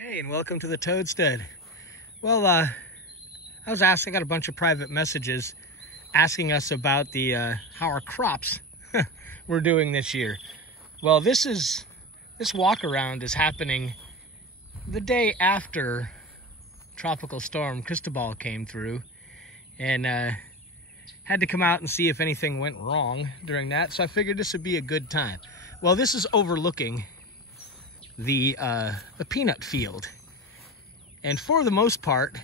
Hey, and welcome to the Toadstead. Well, I got a bunch of private messages asking us about the how our crops were doing this year. Well, this walk around is happening the day after Tropical Storm Cristobal came through, and had to come out and see if anything went wrong during that. So I figured this would be a good time. Well, this is overlooking the peanut field, and for the most part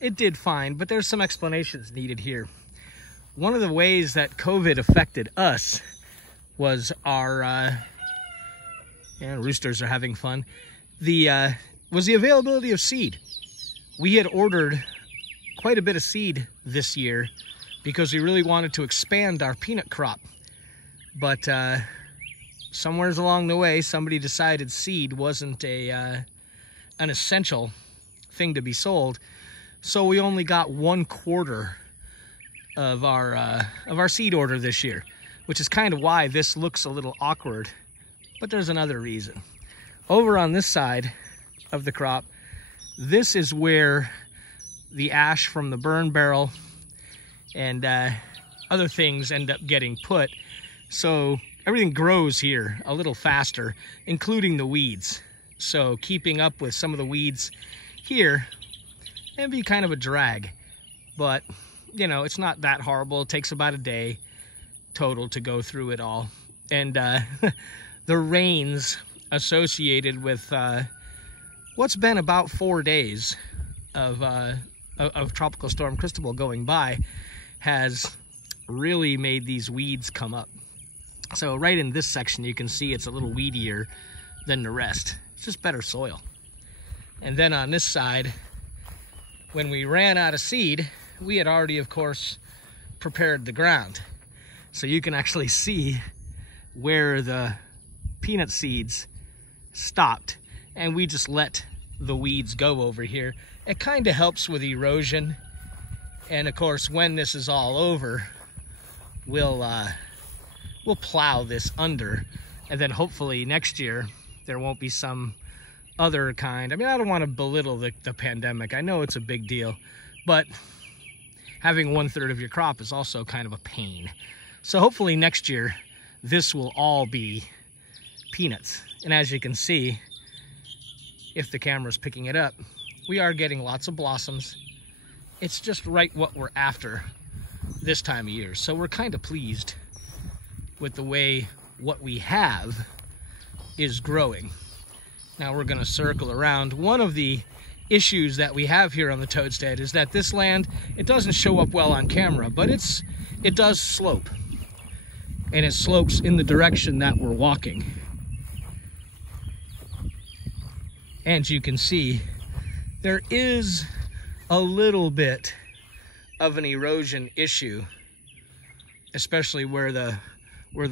it did fine, but there's some explanations needed here. One of the ways that COVID affected us was our roosters are having fun, was the availability of seed. We had ordered quite a bit of seed this year because we really wanted to expand our peanut crop, but somewhere along the way, somebody decided seed wasn't an essential thing to be sold, so we only got 1/4 of our seed order this year, which is kind of why this looks a little awkward. But there's another reason. Over on this side of the crop, this is where the ash from the burn barrel and other things end up getting put. So everything grows here a little faster, including the weeds. So keeping up with some of the weeds here can be kind of a drag. But, you know, it's not that horrible. It takes about a day total to go through it all. And the rains associated with what's been about 4 days of Tropical Storm Cristobal going by has really made these weeds come up. So right in this section, you can see it's a little weedier than the rest. It's just better soil. And then on this side, when we ran out of seed, we had already, of course, prepared the ground. So you can actually see where the peanut seeds stopped, and we just let the weeds go over here. It kind of helps with erosion. And of course, when this is all over, we'll plow this under, and then hopefully next year there won't be some other kind. I mean, I don't want to belittle the pandemic. I know it's a big deal, but having 1/3 of your crop is also kind of a pain. So hopefully next year this will all be peanuts. And as you can see, if the camera's picking it up, we are getting lots of blossoms. It's just right what we're after this time of year. So we're kind of pleased with the way what we have is growing. Now we're going to circle around. One of the issues that we have here on the Toadstead is that this land, it doesn't show up well on camera, but it does slope. And it slopes in the direction that we're walking. And you can see there is a little bit of an erosion issue, especially where the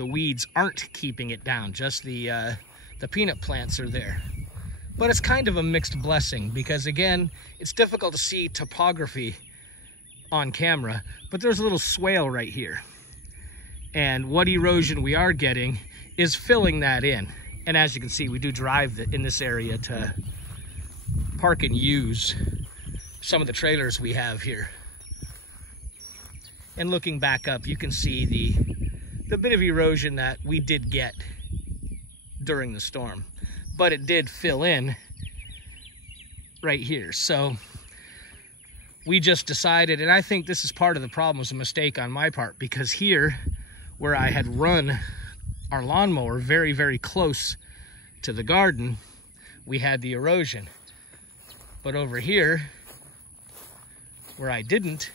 weeds aren't keeping it down. Just the peanut plants are there. But it's kind of a mixed blessing because, again, it's difficult to see topography on camera, but there's a little swale right here. And what erosion we are getting is filling that in. And as you can see, we do drive in this area to park and use some of the trailers we have here. And looking back up, you can see the bit of erosion that we did get during the storm, but it did fill in right here. So we just decided, and I think this is part of the problem, was a mistake on my part, because here where I had run our lawnmower very, very close to the garden, we had the erosion. But over here where I didn't,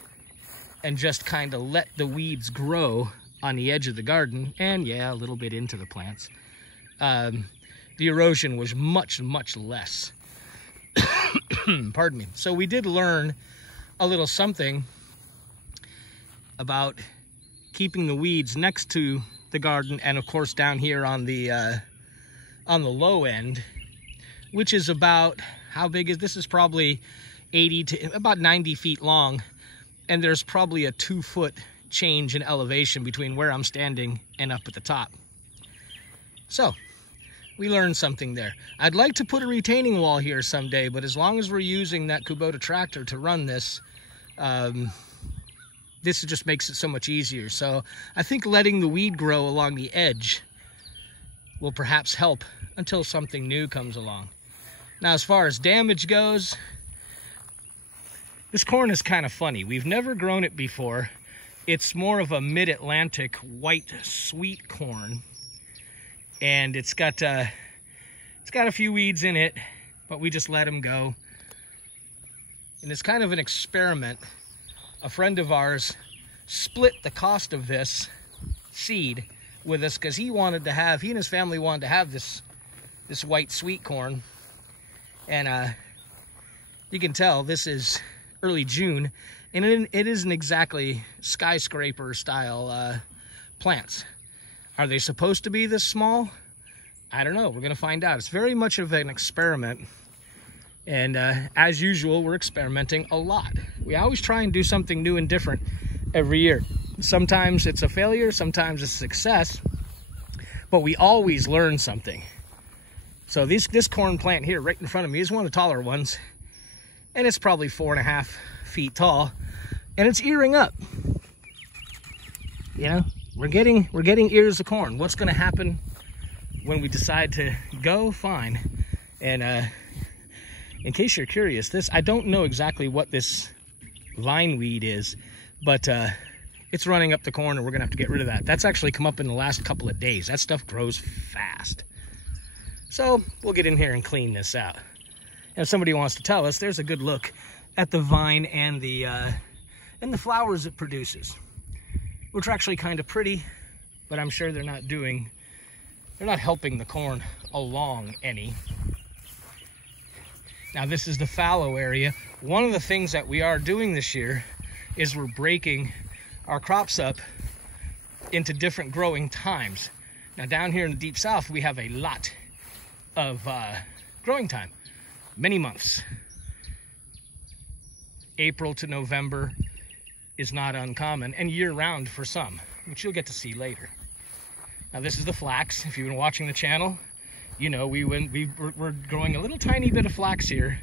and just kind of let the weeds grow on the edge of the garden, and yeah, a little bit into the plants, the erosion was much, much less. Pardon me. So we did learn a little something about keeping the weeds next to the garden, and of course down here on the low end, which is about, how big is this? Is probably 80 to about 90 feet long, and there's probably a 2-foot change in elevation between where I'm standing and up at the top. So We learned something there. I'd like to put a retaining wall here someday, but as long as we're using that Kubota tractor to run this, this just makes it so much easier. So I think letting the weed grow along the edge will perhaps help until something new comes along. Now, as far as damage goes, this corn is kind of funny. We've never grown it before. It's more of a mid-Atlantic white sweet corn. And it's got a few weeds in it, but we just let them go. And it's kind of an experiment. A friend of ours split the cost of this seed with us because he and his family wanted to have this white sweet corn. And you can tell this is early June, and it isn't exactly skyscraper style plants. Are they supposed to be this small? I don't know. We're going to find out. It's very much of an experiment. And as usual, we're experimenting a lot. We always try and do something new and different every year. Sometimes it's a failure, sometimes it's a success, but we always learn something. So this corn plant here right in front of me is one of the taller ones, and it's probably 4.5 feet tall, and it's earing up. You know, we're getting ears of corn. What's going to happen when we decide to go? Fine. And in case you're curious, I don't know exactly what this vine weed is, but it's running up the corn, and we're gonna have to get rid of that. That's actually come up in the last couple of days. That stuff grows fast. So we'll get in here and clean this out. And if somebody wants to tell us, there's a good look at the vine and the flowers it produces, which are actually kind of pretty, but I'm sure they're not helping the corn along any. Now this is the fallow area. One of the things that we are doing this year is we're breaking our crops up into different growing times. Now down here in the deep south, we have a lot of growing time, many months. April to November is not uncommon, and year-round for some, which you'll get to see later. Now this is the flax. If you've been watching the channel, you know we're growing a little tiny bit of flax here,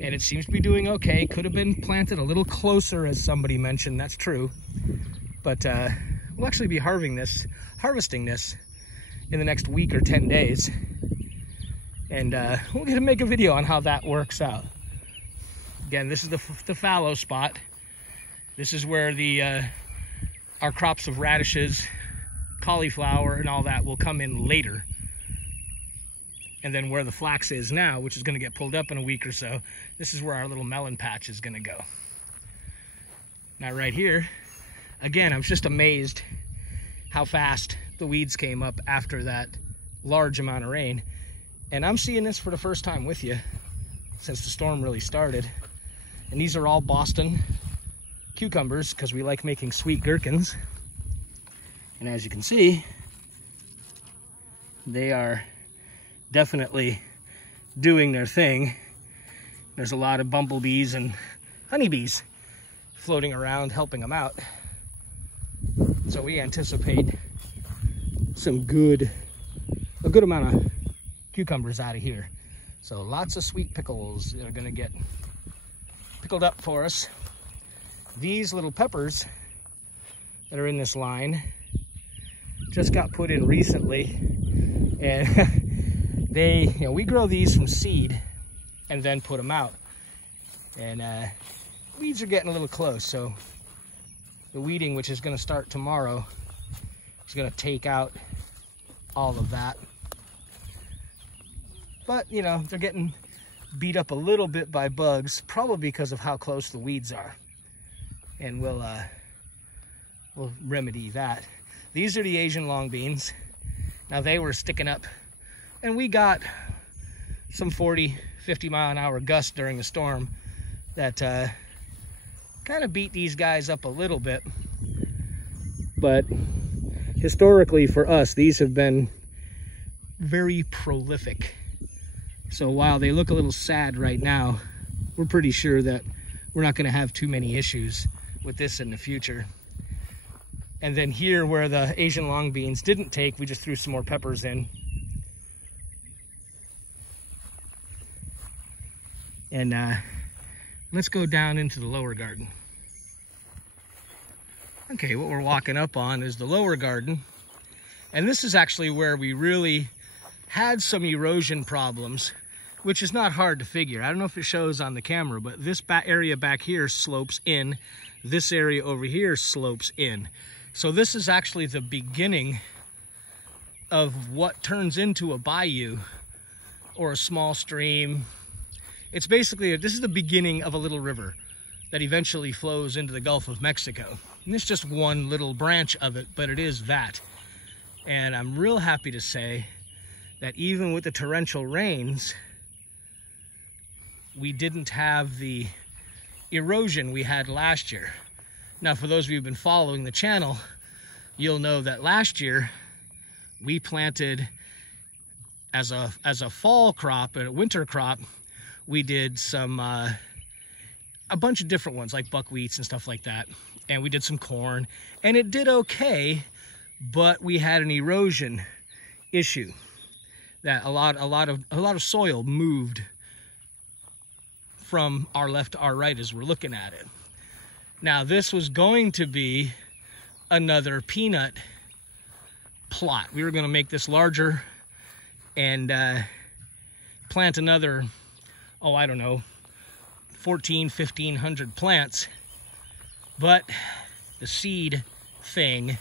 and it seems to be doing okay. Could have been planted a little closer, as somebody mentioned. That's true, but we'll actually be harvesting this in the next week or 10 days, and we're gonna make a video on how that works out. Again, this is the fallow spot. This is where our crops of radishes, cauliflower, and all that will come in later. And then where the flax is now, which is going to get pulled up in a week or so, this is where our little melon patch is going to go. Now right here, again, I'm just amazed how fast the weeds came up after that large amount of rain. And I'm seeing this for the first time with you since the storm really started. And these are all Boston cucumbers because we like making sweet gherkins. And as you can see, they are definitely doing their thing. There's a lot of bumblebees and honeybees floating around helping them out. So we anticipate a good amount of cucumbers out of here. So lots of sweet pickles that are gonna get pickled up for us. These little peppers that are in this line just got put in recently, and we grow these from seed and then put them out. And weeds are getting a little close, so the weeding, which is going to start tomorrow, is going to take out all of that. But you know, they're getting beat up a little bit by bugs, probably because of how close the weeds are, and we'll remedy that. These are the Asian long beans. Now they were sticking up, and we got some 40, 50 mile an hour gusts during the storm that kind of beat these guys up a little bit. But historically for us, these have been very prolific. So while they look a little sad right now, we're pretty sure that we're not going to have too many issues with this in the future. And then here where the Asian long beans didn't take, we just threw some more peppers in. And let's go down into the lower garden. Okay, what we're walking up on is the lower garden. And this is actually where we really had some erosion problems, which is not hard to figure. I don't know if it shows on the camera, but this area back here slopes in. This area over here slopes in. So this is actually the beginning of what turns into a bayou or a small stream. It's basically, this is the beginning of a little river that eventually flows into the Gulf of Mexico. And it's just one little branch of it, but it is that. And I'm real happy to say that even with the torrential rains, we didn't have the erosion we had last year. Now, for those of you who've been following the channel, you'll know that last year we planted as a fall crop, a winter crop, we did some a bunch of different ones like buckwheats and stuff like that, and we did some corn, and it did okay, but we had an erosion issue that a lot of soil moved from our left to our right as we're looking at it. Now, this was going to be another peanut plot. We were going to make this larger and plant another, oh, I don't know, 1,500 plants. But the seed thing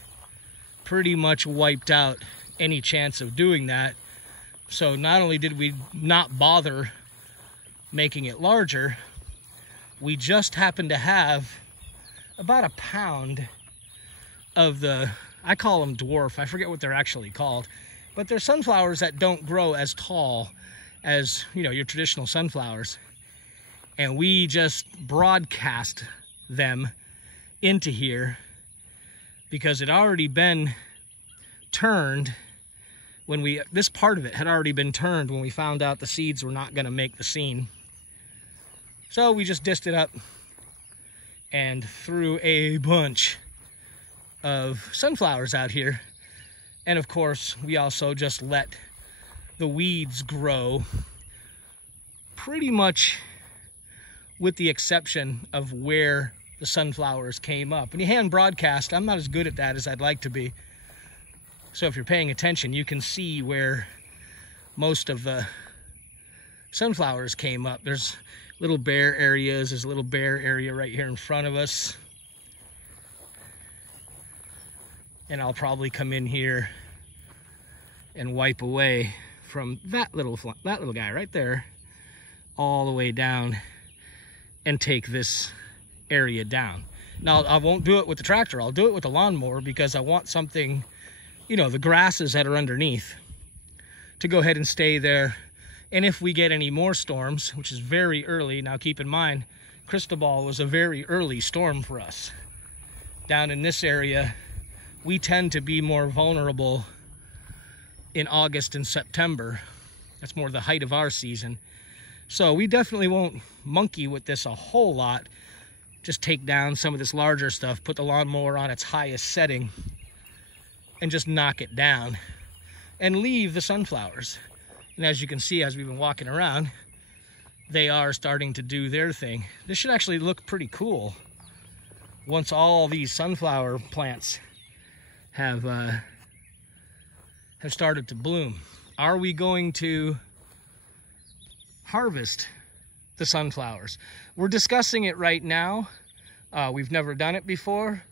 pretty much wiped out any chance of doing that. So not only did we not bother making it larger, we just happened to have about a pound of the, I call them dwarf, I forget what they're actually called, but they're sunflowers that don't grow as tall as, you know, your traditional sunflowers. And we just broadcast them into here because it had already been turned when we, this part of it had already been turned when we found out the seeds were not going to make the scene. So we just dished it up and threw a bunch of sunflowers out here. And of course, we also just let the weeds grow, pretty much with the exception of where the sunflowers came up. And you hand broadcast, I'm not as good at that as I'd like to be. So if you're paying attention, you can see where most of the sunflowers came up. There's little bare areas. There's a little bare area right here in front of us. And I'll probably come in here and wipe away from that little guy right there all the way down and take this area down. Now, I won't do it with the tractor. I'll do it with the lawnmower because I want something, you know, the grasses that are underneath to go ahead and stay there. And if we get any more storms, which is very early, now keep in mind, Cristobal was a very early storm for us. Down in this area, we tend to be more vulnerable in August and September. That's more the height of our season. So we definitely won't monkey with this a whole lot. Just take down some of this larger stuff, put the lawnmower on its highest setting, and just knock it down and leave the sunflowers. And as you can see, as we've been walking around, they are starting to do their thing. This should actually look pretty cool once all these sunflower plants have started to bloom. Are we going to harvest the sunflowers? We're discussing it right now. We've never done it before.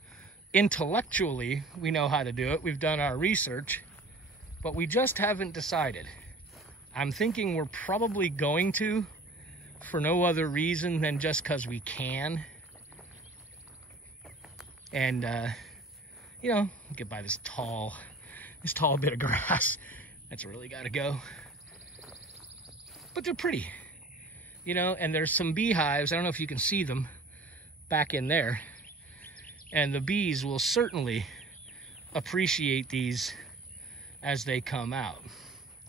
Intellectually, we know how to do it. We've done our research, but we just haven't decided. I'm thinking we're probably going to, for no other reason than just because we can. And, you know, get by this tall bit of grass. That's really got to go. But they're pretty, you know, and there's some beehives. I don't know if you can see them back in there. And the bees will certainly appreciate these as they come out.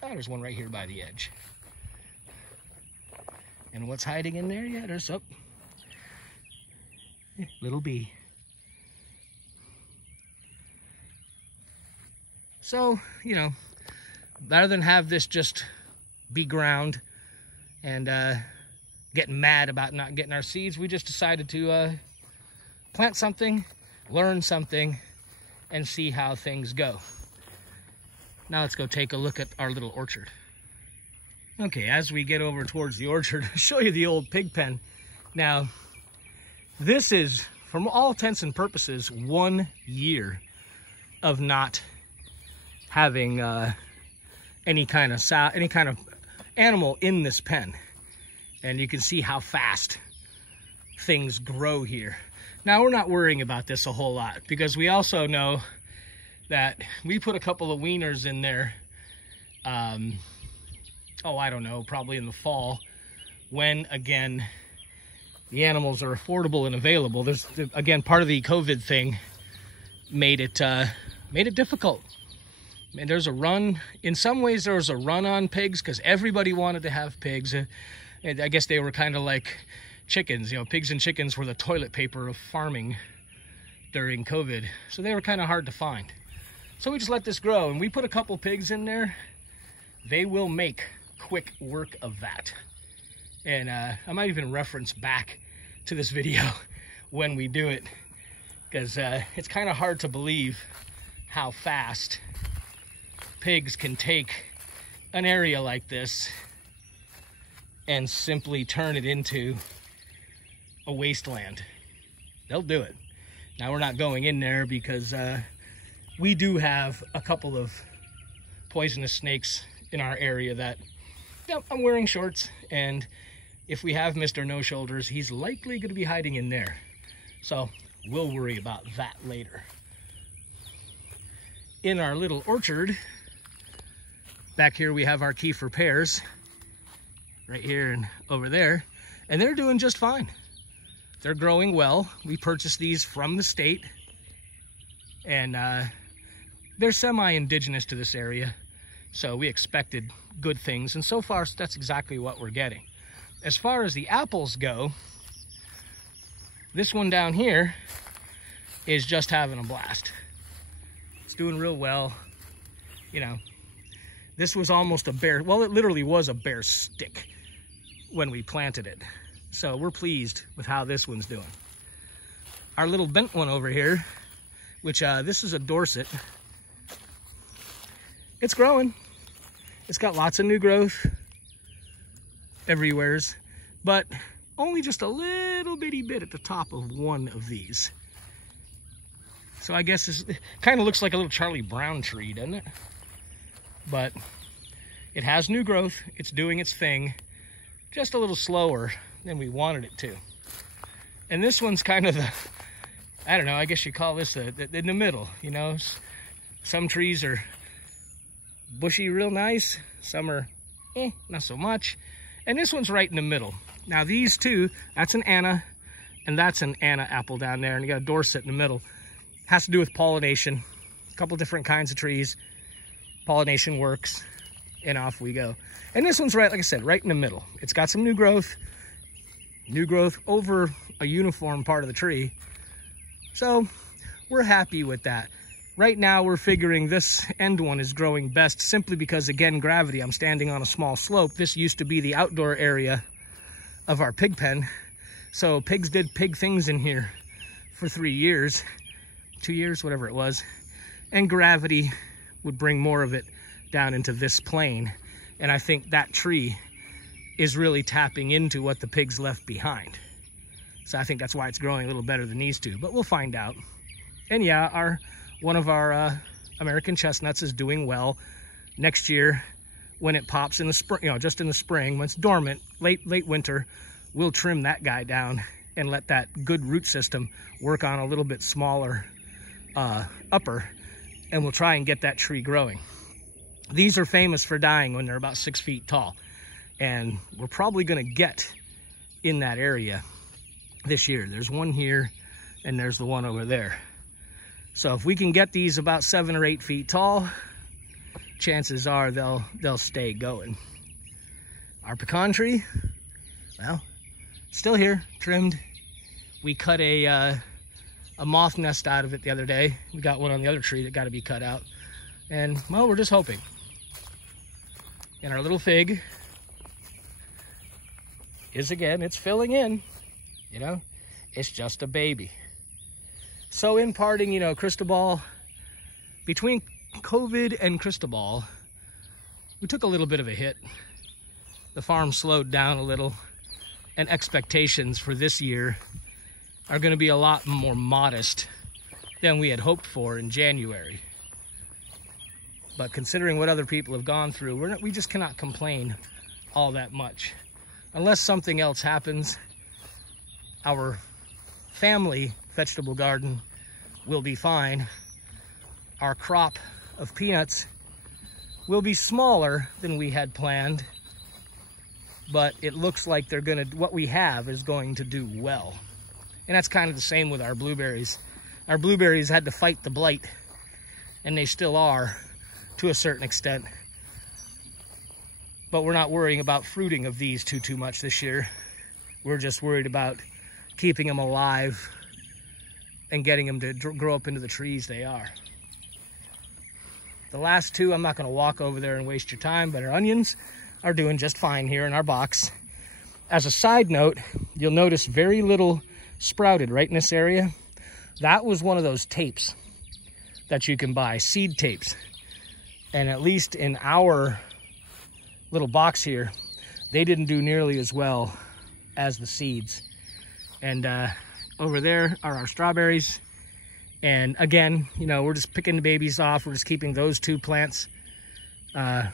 Oh, there's one right here by the edge. And what's hiding in there? Yeah, there's up. Little bee. So, you know, rather than have this just be ground and getting mad about not getting our seeds. We just decided to plant something, learn something, and see how things go. Now let's go take a look at our little orchard. Okay, as we get over towards the orchard, I'll show you the old pig pen. Now, this is, from all intents and purposes, 1 year of not having any kind of animal in this pen. And you can see how fast things grow here. Now, we're not worrying about this a whole lot because we also know that we put a couple of weaners in there, I don't know, probably in the fall, when, again, the animals are affordable and available. There's, again, part of the COVID thing made it difficult. And there's a run, in some ways there was a run on pigs because everybody wanted to have pigs. And I guess they were kind of like chickens, you know, pigs and chickens were the toilet paper of farming during COVID. So they were kind of hard to find. So we just let this grow, and we put a couple pigs in there. They will make quick work of that. And I might even reference back to this video when we do it, because it's kind of hard to believe how fast pigs can take an area like this and simply turn it into a wasteland. They'll do it. Now, we're not going in there because we do have a couple of poisonous snakes in our area that, yep, I'm wearing shorts, and if we have Mr. No Shoulders, he's likely going to be hiding in there. So we'll worry about that later. In our little orchard, back here we have our Kiefer pears, right here and over there, and they're doing just fine. They're growing well. We purchased these from the state, and they're semi-indigenous to this area, so we expected good things, and so far that's exactly what we're getting. As far as the apples go, this one down here is just having a blast. It's doing real well. You know, this was almost a bare, well, it literally was a bare stick when we planted it. So we're pleased with how this one's doing. Our little bent one over here, which this is a Dorset. It's growing. It's got lots of new growth everywheres, but only just a little bitty bit at the top of one of these. So I guess it kind of looks like a little Charlie Brown tree, doesn't it? But it has new growth. It's doing its thing, just a little slower than we wanted it to. And this one's kind of the, I don't know, I guess you call this in the middle, you know? Some trees are bushy real nice, some are not so much, and this one's right in the middle. Now these two, that's an Anna and that's an Anna apple down there, and you got a Dorset in the middle. Has to do with pollination. A couple different kinds of trees, pollination works, and off we go. And this one's right, like I said, right in the middle. It's got some new growth over a uniform part of the tree, so we're happy with that. Right now, we're figuring this end one is growing best simply because, again, gravity. I'm standing on a small slope. This used to be the outdoor area of our pig pen. So pigs did pig things in here for 3 years, 2 years, whatever it was. And gravity would bring more of it down into this plane. And I think that tree is really tapping into what the pigs left behind. So I think that's why it's growing a little better than these two, but we'll find out. And yeah, one of our American chestnuts is doing well. Next year, when it pops in the spring, you know, just in the spring, when it's dormant, late winter, we'll trim that guy down and let that good root system work on a little bit smaller upper, and we'll try and get that tree growing. These are famous for dying when they're about 6 feet tall, and we're probably gonna get in that area this year. There's one here, and there's the one over there. So if we can get these about 7 or 8 feet tall, chances are they'll stay going. Our pecan tree, well, still here, trimmed. We cut a moth nest out of it the other day. We got one on the other tree that got to be cut out. And, well, we're just hoping. And our little fig is, again, it's filling in, you know, it's just a baby. So in parting, you know, Cristobal, between COVID and Cristobal, we took a little bit of a hit. The farm slowed down a little, and expectations for this year are going to be a lot more modest than we had hoped for in January. But considering what other people have gone through, we just cannot complain all that much. Unless something else happens, our family vegetable garden will be fine. Our crop of peanuts will be smaller than we had planned, but it looks like what we have is going to do well. And that's kind of the same with our blueberries. Our blueberries had to fight the blight, and they still are to a certain extent. But we're not worrying about fruiting of these too much this year. We're just worried about keeping them alive and getting them to grow up into the trees they are. The last two, I'm not going to walk over there and waste your time, but our onions are doing just fine here in our box. As a side note, you'll notice very little sprouted right in this area. That was one of those tapes that you can buy, seed tapes. And at least in our little box here, they didn't do nearly as well as the seeds. And over there are our strawberries. And again, you know, we're just picking the babies off. We're just keeping those two plants. We're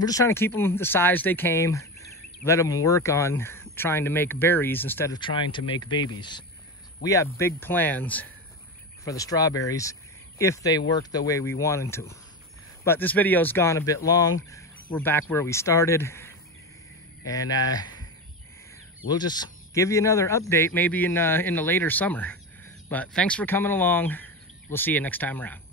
just trying to keep them the size they came. Let them work on trying to make berries instead of trying to make babies. We have big plans for the strawberries if they work the way we want them to. But this video's gone a bit long. We're back where we started. And we'll just give you another update maybe in the later summer. But thanks for coming along. We'll see you next time around.